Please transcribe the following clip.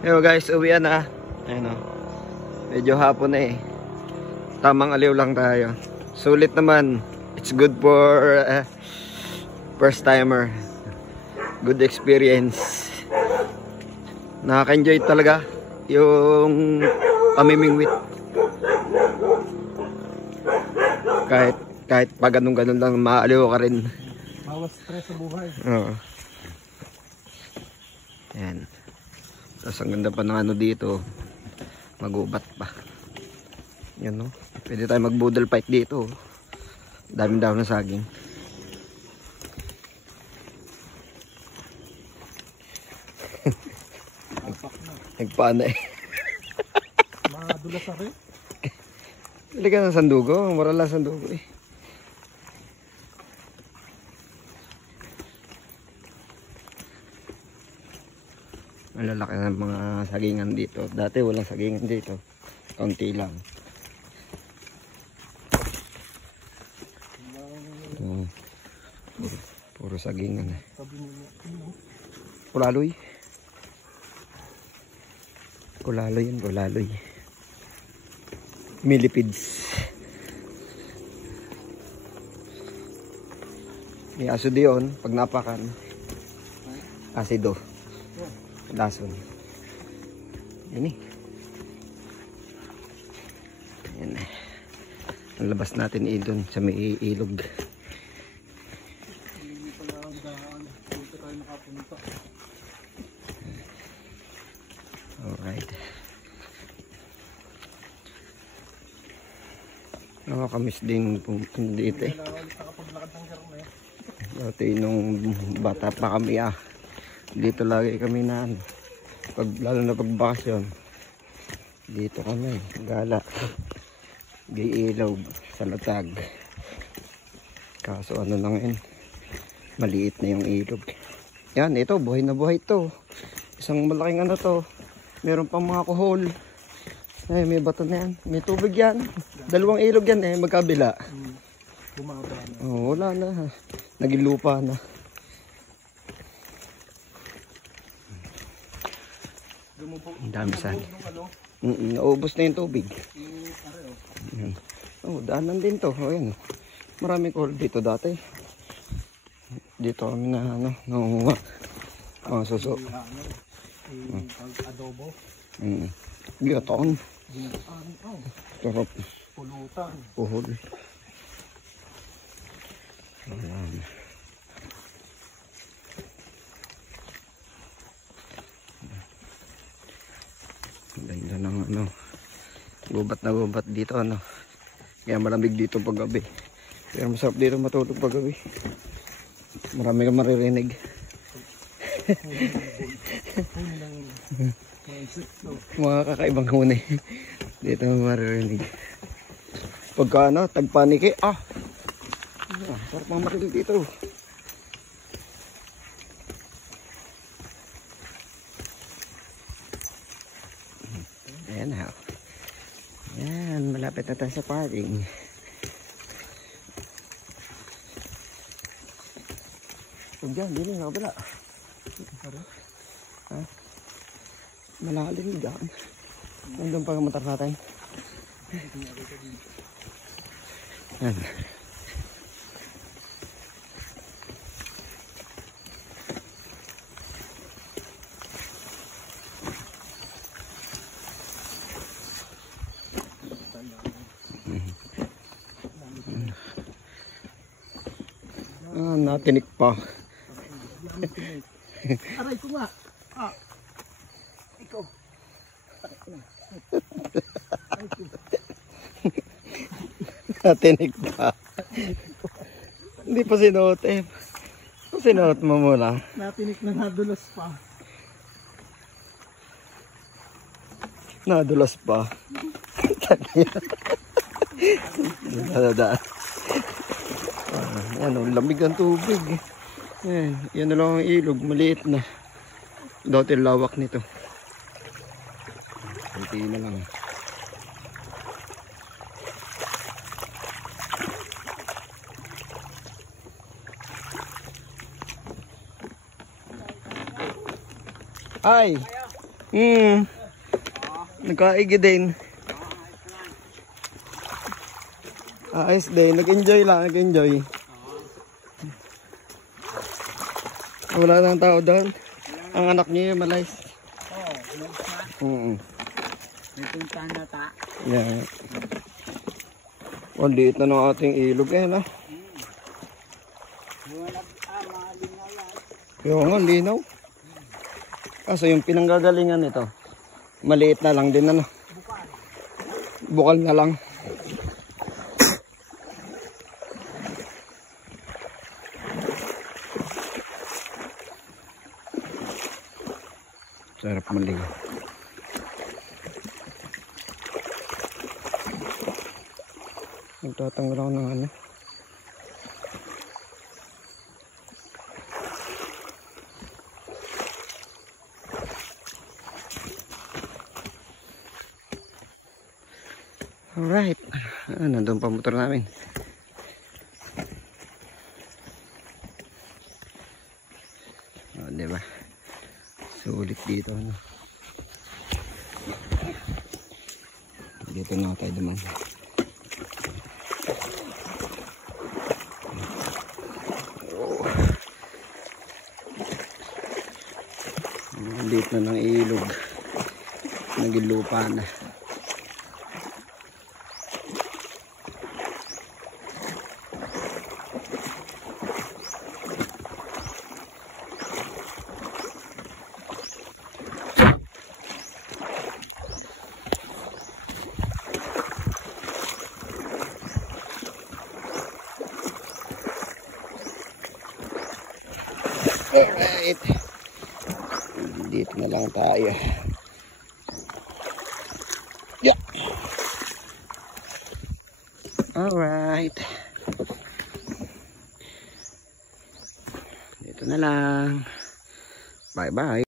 Yo guys, uwian na. Ayun o. Medyo hapon na eh. Tamang aliw lang tayo. Sulit naman. It's good for first timer. Good experience. Nakaka-enjoy talaga yung pamimingwit. Kahit pag ganun-ganun lang, maaliw ka rin. Bawas stress sa buhay. Oo. Ayan. Tapos ang ganda pa ng ano dito. Magubat pa. Yan no. Pwede tayo mag-boodle fight dito. Daming daw na saging. Nagpaana eh. Madulas na rin. Pili ka ng sandugo. Mura lang sandugo eh. Malalaki ng mga sagingan dito. Dati walang sagingan dito. Kaunti lang. Puro sagingan eh. Kulaloy. Kulaloy yan, kulaloy. Millipedes. May aso diyon pag napakan. Asido. Lason. Yan eh. Yan eh. Ang labas natin doon sa may ilog. Alright. Nakakamiss din pumunta dito eh. Dati nung bata pa kami dito lagi kami na lalo na pagbakasyon. Dito kami gala. Giilaw sa latag. Kaso ano lang yun, maliit na yung ilog. Yan, ito buhay na buhay to. Isang malaking ano to. Meron pang mga kuhol. Ay, may bato na yan. May tubig yan. Dalawang ilog yan eh, magkabila. Oh, wala na. Naging lupa na. Ang dami sana. Naubos na yung tubig. Oh, daanan din to. Oh, yan. Marami kuhol dito dati. Dito kami na ano, nung mga suso. Adobo. Biyaton. Sarap. Pulutan. Puhol. Ayan. Ganda ng ano. Gubat na gubat dito ano. Kaya malamig dito pag gabi. Pero masarap dito matulog pag gabi. Marami kang maririnig. Mga kakaibang huni. Dito maririnig. Pagka ano, tagpaniki. Sarap mga marinig dito. Ayan ha. Ayan, malapit na tayo sa parking. Huwag dyan, hindi nga wala. Malalim dyan. Nandun pa motor natin. Ayan. Natinik pa. Aray ko nga. Ikaw. Natinik pa. Hindi pa sinuot eh. Sinuot mo muna. Natinik na nadulas pa. Nadulas pa. Dada. Ano, lamig ang tubig. Yan na lang ang ilog, maliit na. Dati lawak nito. Kunti na lang. Ay! Nagkaigi din. Ayos din. Nag-enjoy lang. Nag-enjoy. Wala nang tao doon. Ang anak niya yung malayas. May punta na ta. Yeah. Ang liit na ng ating ilog eh, no? Yung nga, linaw. Kaso yung pinanggagalingan nito, maliit na lang din, ano? Bukal na lang. Sarap maligo. Nagtatanggal ako ng ano. Alright. Nandun pa motor namin. Diba? Sulit dito, ano. Dito na tayo duman. Dito na ng ilog. Naging lupa na. Alright. Dito na lang tayo. Yeah. Alright. Dito na lang. Bye bye.